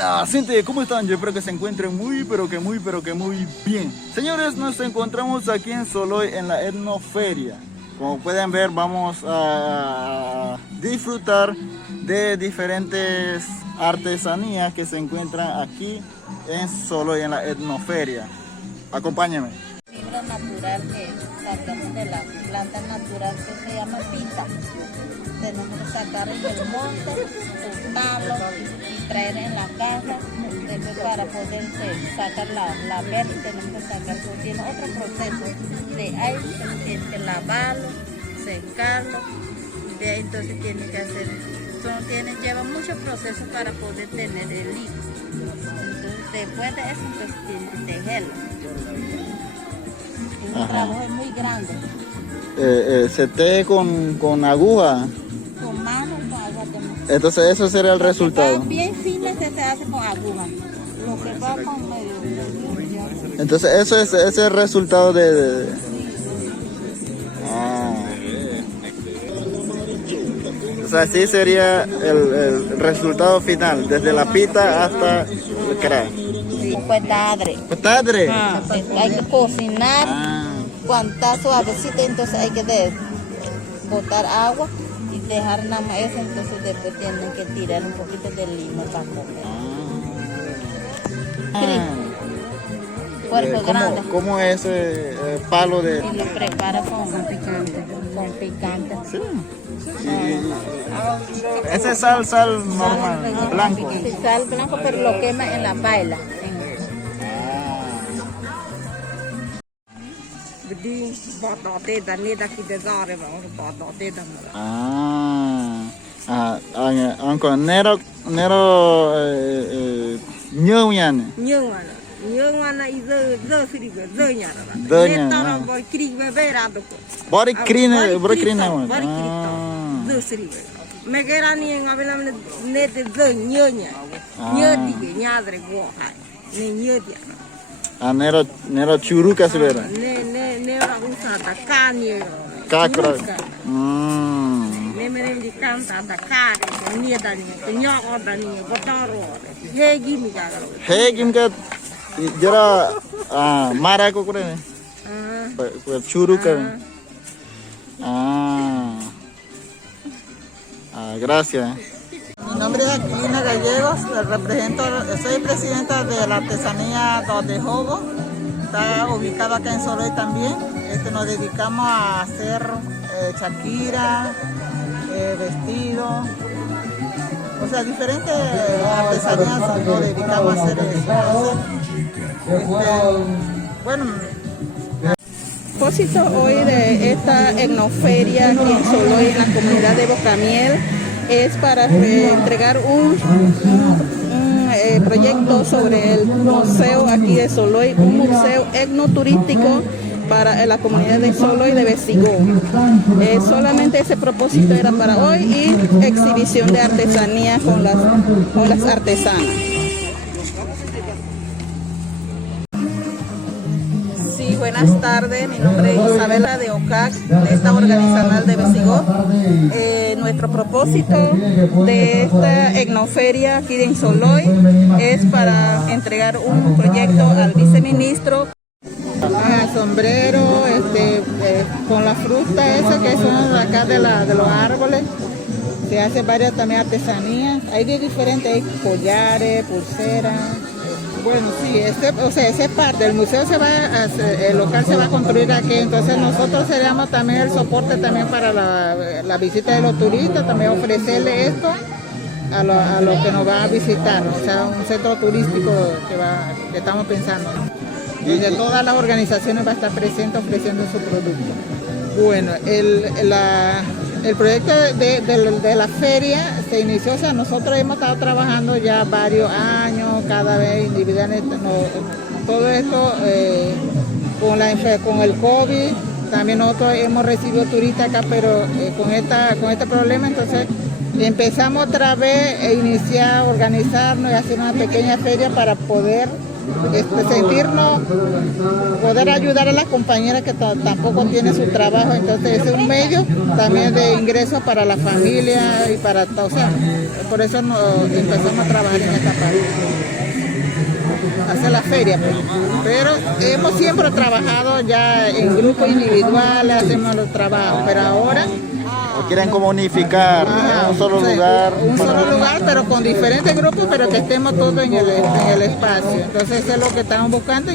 Buenas, gente, ¿cómo están? Yo espero que se encuentren muy bien. Señores, nos encontramos aquí en Soloy en la Etnoferia. Como pueden ver, vamos a disfrutar de diferentes artesanías que se encuentran aquí en Soloy en la Etnoferia. Acompáñenme. Fibra natural que sacamos de la planta natural que se llama pita. Tenemos que sacar en el monte, cortarlo y traer en la casa. Después para poder sacar la verde tenemos que sacar, tiene otro proceso de aire, tiene que lavarlo, secarlo, entonces tiene que hacer, lleva muchos procesos para poder tener el líquido. Entonces después de eso entonces tiene que tejerlo. Un trabajo es muy grande. Se teje con aguja. Con mano, con agua de mano. Entonces eso sería el resultado. Lo que va bien fino se hace con aguja. Lo que va con medio. Entonces eso es ese es el resultado de... O sea, así sería el resultado final, desde la pita hasta el crack. Pues tadre. ¿Petadre? Hay que cocinar. Cuando está suavecita, entonces hay que botar agua y dejar nada más eso, entonces después tienen que tirar un poquito de lima para comer. Cuerpo grande. ¿Cómo es ese palo de...? Y lo prepara con picante. Con picante. Sí. Ese es sal normal, blanco. Sí, sal blanco, pero lo quema en la paila. Encore nero nhiều nha này. Nhưng mà này giờ thì giờ nhà rồi. Giờ Nên nhà. tao làm bồi kiri về ra được. Body clean mà. Bồi kiri giờ thì mẹ cái ra này ngay bên mình nên giờ nhớ nhà. Nhớ đi cái nhà rồi qua hai. Nên nhớ đi. Nero churuca se vera. Nên ra usa ta cá nhiều. Kakra. Nên mình đi cam ta cá cái nhiều đàn cái nhỏ ở đàn nhiều có to rồi. Hegi mi cả rồi. Hegim ka jara mara ko kure. Churuca. Gracias. Mi nombre es Aquilina Gallegos, soy presidenta de la artesanía de Jogo, está ubicado acá en Soloy también. Nos dedicamos a hacer chaquira, vestidos, o sea, diferentes artesanías nos dedicamos a hacer eso. Bueno. El propósito hoy de esta etnoferia aquí en Soloy, en la comunidad de Bocamiel, es para entregar un proyecto sobre el museo aquí de Soloy, un museo etnoturístico para la comunidad de Soloy de Besigó. Solamente ese propósito era para hoy y exhibición de artesanía con las artesanas. Buenas tardes, mi nombre es Isabela de OCAC, de esta organizacional de Besigó. Nuestro propósito de esta etnoferia aquí en Soloy es para entregar un proyecto al viceministro. Sombrero, con la fruta esa que son acá de los árboles. Se hace varias también artesanías. Hay de diferentes, hay collares, pulseras. Bueno, sí, esa es parte. El museo el local se va a construir aquí, entonces nosotros seríamos también el soporte también para la visita de los turistas, también ofrecerle esto a los que nos va a visitar, o sea, un centro turístico que estamos pensando, ¿no? Y de todas las organizaciones va a estar presente ofreciendo su producto. Bueno, el proyecto de la feria se inició, o sea, nosotros hemos estado trabajando ya varios años, cada vez individualmente, todo esto con el COVID, también nosotros hemos recibido turistas acá, pero con este problema, entonces empezamos otra vez a iniciar, organizarnos y hacer una pequeña feria para poder sentirnos, poder ayudar a las compañeras que tampoco tienen su trabajo. Entonces ese es un medio también de ingreso para la familia y para todo. O sea, por eso empezamos a trabajar en esta parte. Hacer la feria, pues. Pero hemos siempre trabajado ya en grupos individuales, hacemos los trabajos, pero ahora quieren como unificar en un solo lugar. Un solo lugar, pero con diferentes grupos, pero que estemos todos en el espacio. Entonces eso es lo que estamos buscando.